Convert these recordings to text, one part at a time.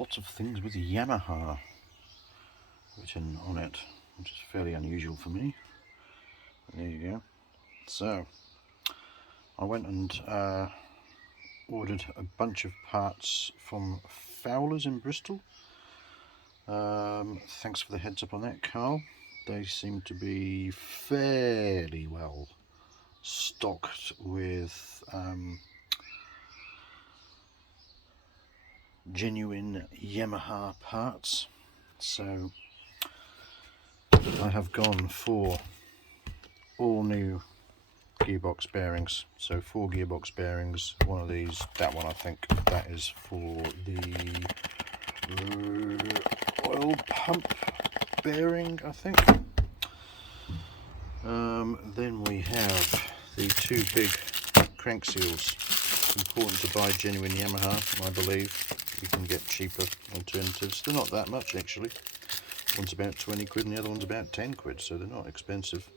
lots of things with Yamaha written on it, which is fairly unusual for me. There you go. So I went and ordered a bunch of parts from Fowler's in Bristol. Thanks for the heads up on that, Carl. They seem to be fairly well stocked with genuine Yamaha parts. So I have gone for all new gearbox bearings. So 4 gearbox bearings, one of these, that one I think, that is for the oil pump bearing, I think. Then we have the 2 big crank seals. Important to buy genuine Yamaha, I believe. You can get cheaper alternatives. They're not that much actually. One's about 20 quid and the other one's about 10 quid, so they're not expensive.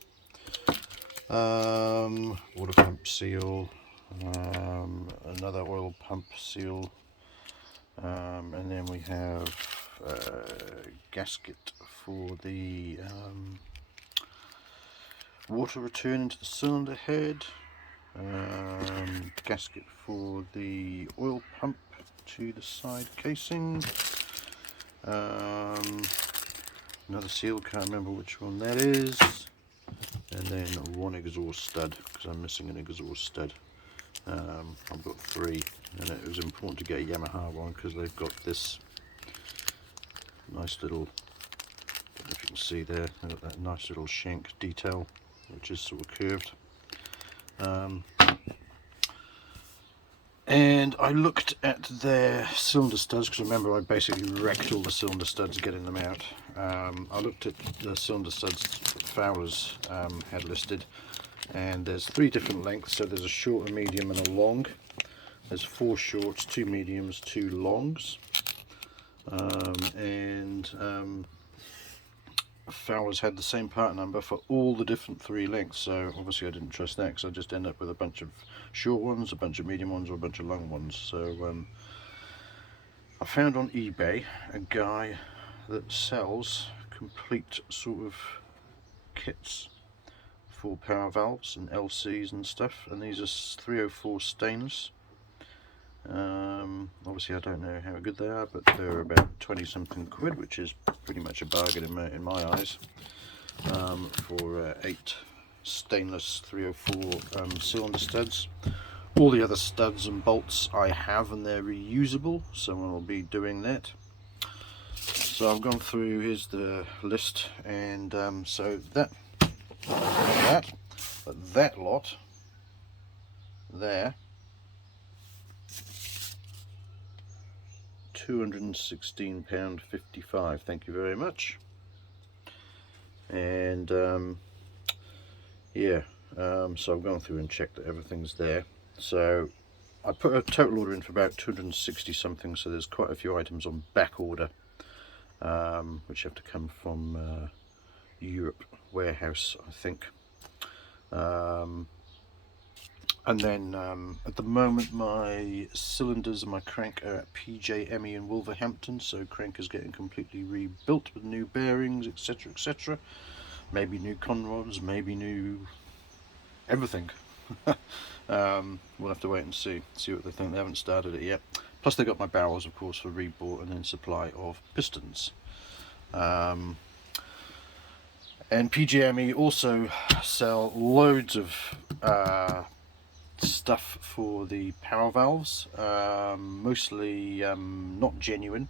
Water pump seal, another oil pump seal, and then we have a gasket for the water return into the cylinder head, gasket for the oil pump to the side casing, another seal, can't remember which one that is, and then 1 exhaust stud, because I'm missing an exhaust stud. I've got 3, and it was important to get a Yamaha one because they've got this nice little, I don't know if you can see there, they've got that nice little shank detail which is sort of curved. And I looked at their cylinder studs, because remember I basically wrecked all the cylinder studs getting them out. I looked at the cylinder studs that Fowler's had listed, and there's 3 different lengths. So there's a short, a medium and a long. There's 4 shorts, 2 mediums, 2 longs, and Fowler's had the same part number for all the different 3 lengths, so obviously I didn't trust that, because I just end up with a bunch of short ones, a bunch of medium ones, or a bunch of long ones. So I found on eBay a guy that sells complete sort of kits for power valves and LCs and stuff, and these are 304 stainless. Obviously I don't know how good they are, but they're about 20 something quid, which is pretty much a bargain in my eyes, for 8 stainless 304 cylinder studs. All the other studs and bolts I have, and they're reusable, so I'll be doing that. So I've gone through, here's the list, and so that lot there, £216.55, thank you very much. And yeah, so I've gone through and checked that everything's there. So I put a total order in for about 260 something, so there's quite a few items on back order, which have to come from Europe warehouse, I think. And then at the moment my cylinders and my crank are at PJME in Wolverhampton, so crank is getting completely rebuilt with new bearings, etc, etc. Maybe new conrods, maybe new everything. We'll have to wait and see what they think. They haven't started it yet. Plus they got my barrels, of course, for rebought, and then supply of pistons. And PGME also sell loads of stuff for the power valves, mostly not genuine,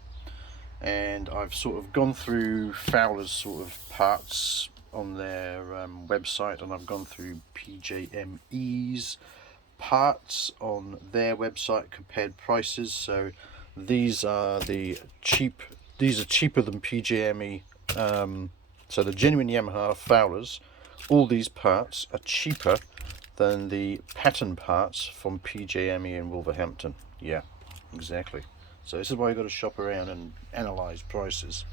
and I've sort of gone through Fowler's sort of parts on their website, and I've gone through PJME's parts on their website, compared prices. So these are cheaper than PJME. So the genuine Yamaha Fowler's, all these parts are cheaper than the pattern parts from PJME in Wolverhampton. Yeah, exactly. So this is why you've got to shop around and analyse prices.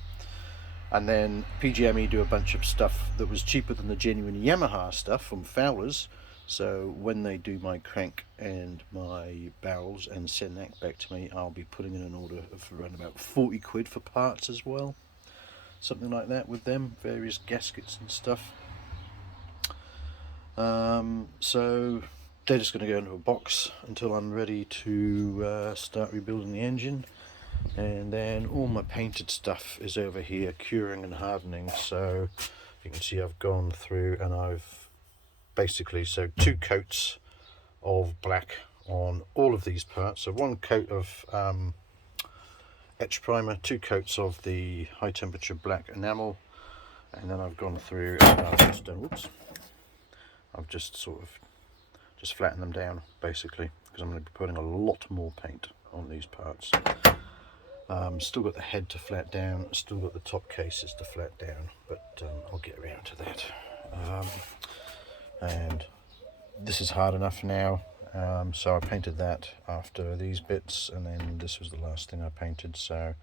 And then PGME do a bunch of stuff that was cheaper than the genuine Yamaha stuff from Fowler's, So when they do my crank and my barrels and send that back to me, I'll be putting in an order of around about 40 quid for parts as well. Something like that with them, various gaskets and stuff. So they're just going to go into a box until I'm ready to start rebuilding the engine. And then all my painted stuff is over here curing and hardening. So you can see I've gone through and I've basically, so 2 coats of black on all of these parts. So 1 coat of etch primer, 2 coats of the high temperature black enamel, and then I've gone through and I've just sort of just flattened them down basically, because I'm going to be putting a lot more paint on these parts. Still got the head to flat down, still got the top cases to flat down, but I'll get around to that. And this is hard enough now, so I painted that after these bits, and then this was the last thing I painted, so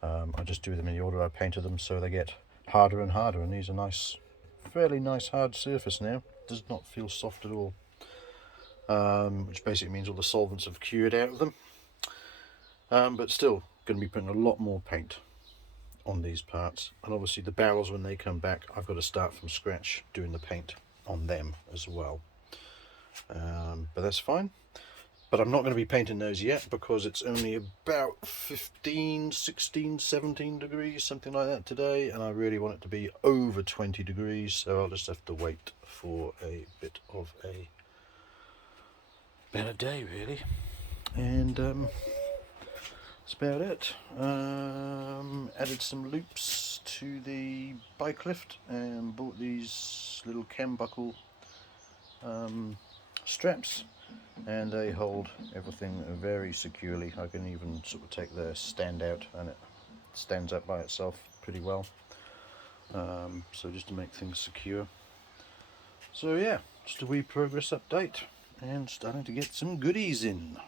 I just do them in the order I painted them, so they get harder and harder, and these are nice, fairly nice hard surface now. Does not feel soft at all, which basically means all the solvents have cured out of them, but still going to be putting a lot more paint on these parts. And obviously the barrels, when they come back, I've got to start from scratch doing the paint on them as well, but that's fine. But I'm not going to be painting those yet because it's only about 15, 16, 17 degrees, something like that today, and I really want it to be over 20 degrees, so I'll just have to wait for a bit of a better day really. And that's about it. Added some loops to the bike lift and bought these little cam buckle straps, and they hold everything very securely. I can even sort of take the stand out and it stands up by itself pretty well, so just to make things secure. So yeah, just a wee progress update and starting to get some goodies in.